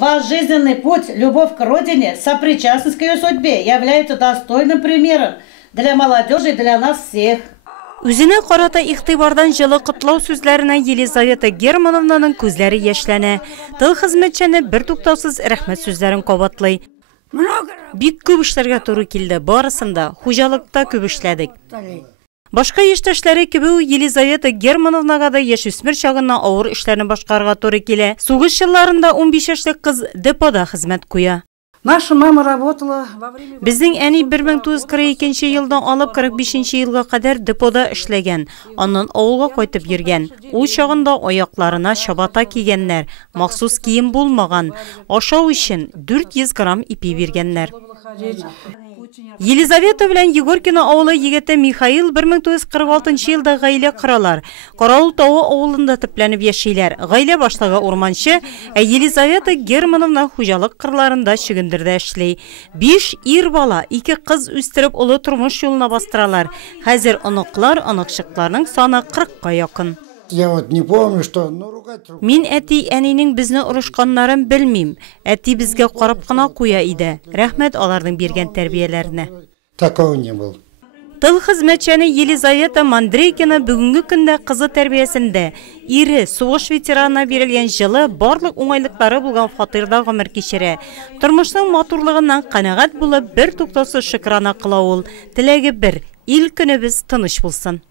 Ваш жизненный путь, любовь к родине, сопричастность к ее судьбе является достойным примером для молодежи и для нас всех. Үзенә карата игътибардан җылы котлау сүзләренә Елизавета Германовнаның күзләре яшьләнә. Тыл хезмәтчәне бер туктаусыз рәхмәт сүзләрен кабатлый. Бик күп эшләргә туры килде, барысында хуҗалыкта күп эшләдек. Башка яшьтәшләре кебек Елизавета Германовнага да яшүсмер чагында авыр эшләрне башкарырга туры килә. Сугыш елларында 15 яшьлек кыз депода хезмәт куя. Наша мама работала Безнең әни 1942 елдан алып 45 елга кадәр депода эшләгән. Аннан авылга кайтып йөргән. Ул чагында аякларына чабата кигәннәр, махсус кием булмаган. Ашау өчен 400 грамм ипи биргәннәр. Елизавета белән Егоркина авылы егете Михаил 1946 елда гаилә коралар. Каравыл тауы авылында төпләнеп яшиләр. Гаилә башлыгы урманчы, ә Елизавета Германовна хуҗалык кырларында чөгендердә эшли. 5 ир бала, 2 кыз үстереп олы тормыш юлына бастыралар. Хәзер оныклар, оныкчыкларның саны 40-ка якын. Я вот не помню, что Мин әти әнинең безне урышканнарын белмим. Әти безгә карап кына куя иде. Рәхмәт аларның биргән тәрбияләренә. Такого не было. Тыл хезмәтчәне Елизавета Мандрейкина бүгенге көндә кызы тәрбиясендә, ире сугыш ветеранына бирелгән җылы барлык уңайлыклары булган фатирда гомер кичерә. Тормышның матурлыгыннан канәгать булып, бер туктаусыз шөкранә кыла ул. Теләге бер, ил көнебез тыныч булсын.